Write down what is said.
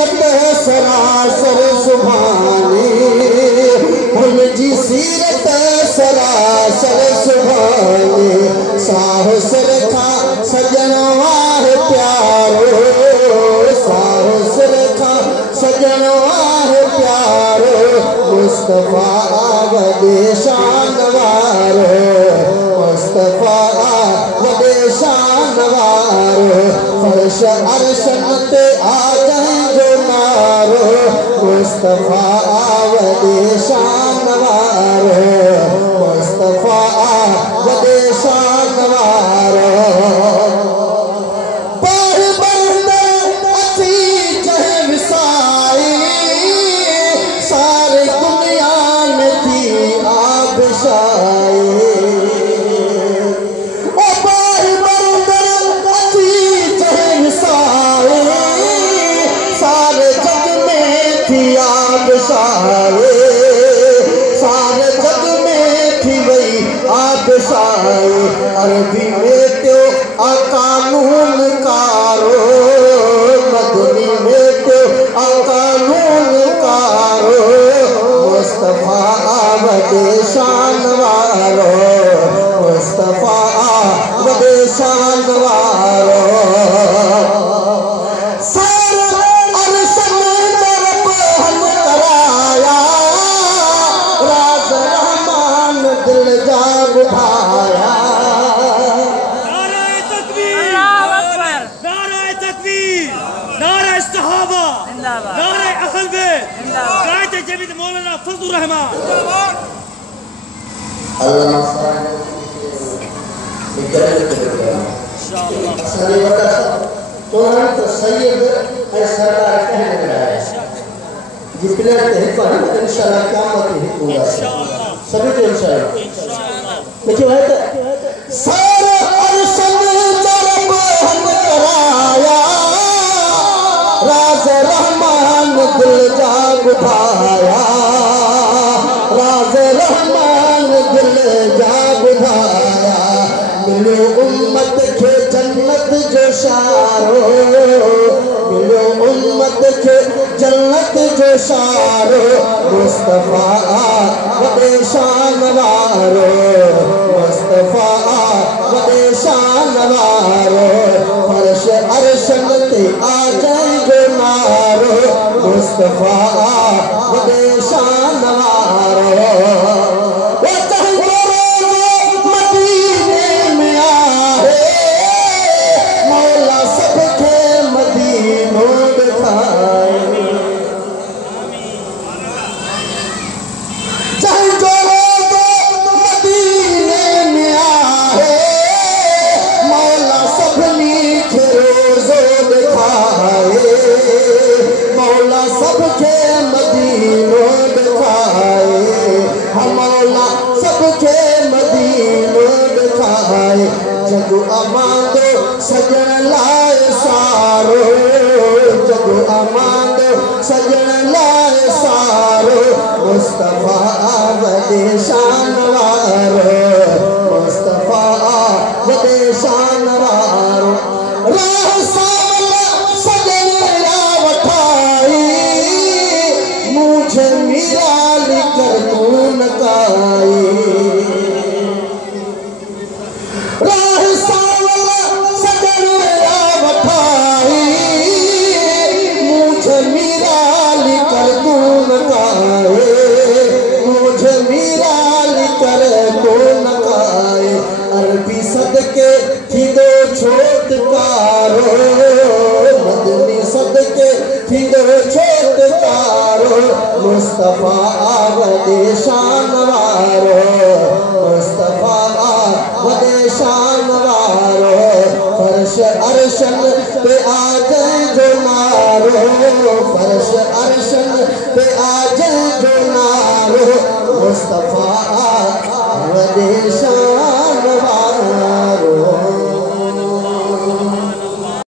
सीरत सरासर सुभानी हुनजी सीरत सरासर सुभानी साहुसर खां सजन वाह प्यारो साहुसर खां सजन वाह प्यारो मुस्तफा वॾे शान वारो मुस्तफा वॾे शान वारो फर्श अर्शन ते आजो नारो मुस्तफा वॾे शान वारो मुस्तफा वॾे शान वारो पर बंदर अची जंहिं विसाई सारी दुनिया में थी आबशाई सारे जग में थी वही आबशाई अरबी में त्यो कानून कारो मदनी में त्यो कानून कारो मुस्तफा वॾे शान वारो मुस्तफा वॾे शान वारो जन्नत जो शारो मुस्तफा वॾे शान वारो मुस्तफा वॾे शान वारो फर्श अर्शन ते आजो नारो मुस्तफा वॾे शान वारो मदीने में आहे मौला सबके मदीनो दिखाए मौला सबके मदीनो दिखाए मौला सबके मदीनो दिखाए जग अमांदो सजन लाए सारो जग अमांदो सजन लाए सारो मुस्तफा वॾे शान वारो मुस्तफा वॾे शान वारो राह सजन मुझे मिराली कर तू नकाई राह सजन वठाई मुझे मिराली कर तू नकाए मुझे मिराली कर तू नकाए अरबी सदके थी दो छोटकारो मदनी सदके थी दो छोटकारो मुस्तफा वॾे शान वारो मुस्तफा वॾे शान वारो फर्श अर्शन पे आजो नारो फर्श अर्शन पे आजो नारो मुस्तफा